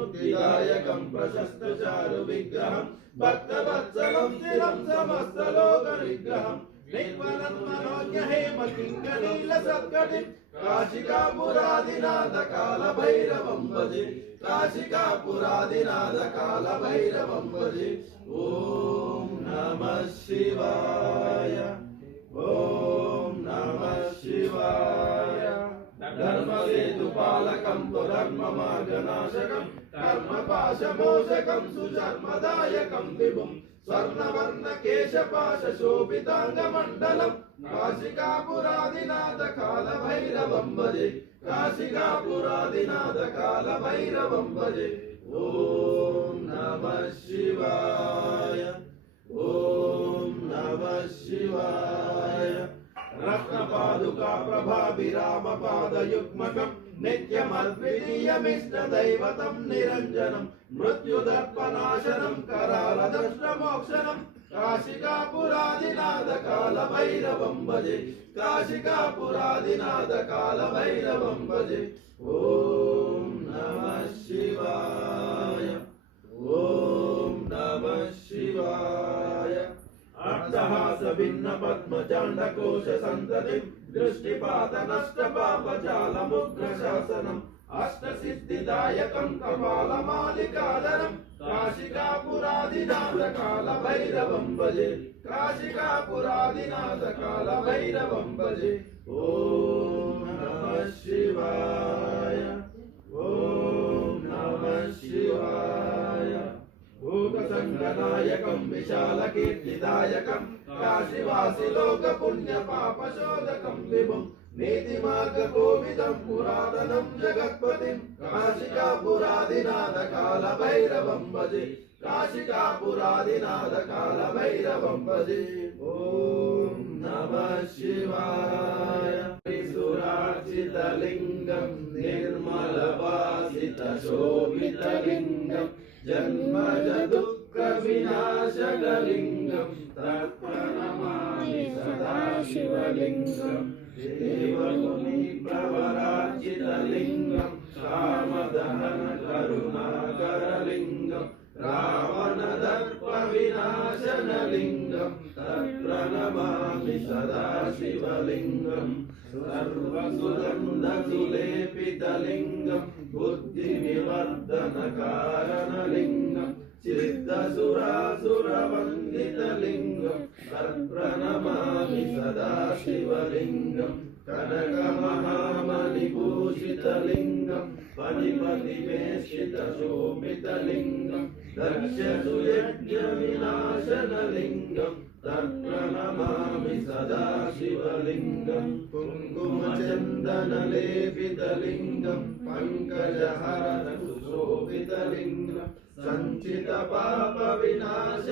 मुक्तिदायकं प्रशस्तचारु विग्रहं भक्तवत्सलं स्थिरं समस्तलोकविग्रहं निर्मलन्मनोज्ञ हेमकिङ्करीलसत्कटिं काशिकापुरादिनाथ कालभैरवं भजे काशिकापुरादिनाथ कालभैरवं भजे। ॐ नमः शिवाय ॐ नमः शिवाय। धर्मसेतुपालकं धर्ममार्गनाशकं कर्मपाशमोचकं सुचर्मदायकं विभुं स्वर्णवर्णकेशपाशशोभिताङ्गमण्डलं काशिकापुरादिनाथ कालभैरवं भजे काशिकापुरादिनाथ कालभैरवं भजे। ॐ नमः शिवाय ॐ नमः शिवाय। रत्नपादुका प्रभाभिरामपादयुग्मकं नित्यमद्वितीयमिष्टदैवतं निरञ्जनं मृत्युदर्पनाशनं करालदंष्ट्रमोक्षणं काशिकापुरादिनाथ कालभैरवं भजे काशिकापुरादिनाथ कालभैरवं भजे। ॐ नमः शिवाय ॐ नमः शिवाय। अट्टहास भिन्न पद्मचाण्डकोश सन्ततिं दृष्टिपात नष्ट पापजालमुग्रशासनम् अष्टसिद्धिदायकं कपालमालिकाधरं काशिकापुरादिनाथ कालभैरवं भजे काशिकापुरादिनाथ कालभैरवं भजे। ॐ नमः शिवाय ॐ नमः शिवाय। भूतसङ्गनायकं विशालकीर्तिदायकं काशीवासिलोकपुण्यपापशोधकं विभुं नीतिमार्गकोविदं पुरातनं जगत्पतिं काशिकापुरादिनाथ कालभैरवं भजे काशिकापुरादिनाथ कालभैरवं भजे। ॐ नमः शिवाय। त्रिसुरार्चितलिङ्गं निर्मलवासितशोभितलिङ्गं जन्मज दुःखविनाशकलिङ्गं तत्प्रणमामि सदा शिवलिङ्गं देवमुनिप्रवरार्चितलिङ्गं कामदहन करुणाकरलिङ्गं रावणदर्पविनाशनलिङ्गं तत्प्रणमामि सदा शिवलिङ्गं सर्वसुगन्धसुलेपितलिङ्गं बुद्धिनिवर्धनकारणलिङ्गं सिद्धसुरासुरवन्दितलिङ्गं तत्प्रणमामि सदा शिवलिङ्गं कनकमहामणिभूषितलिङ्गं पनिपतिवेशितशोभितलिङ्गं दक्षसुयज्ञविनाशनलिङ्गं तत्प्रणमामि सदा शिवलिङ्गं कुङ्कुमचन्दनलेपितलिङ्गं पङ्कजहरसुशोभितलिङ्गं सञ्चितपापविनाश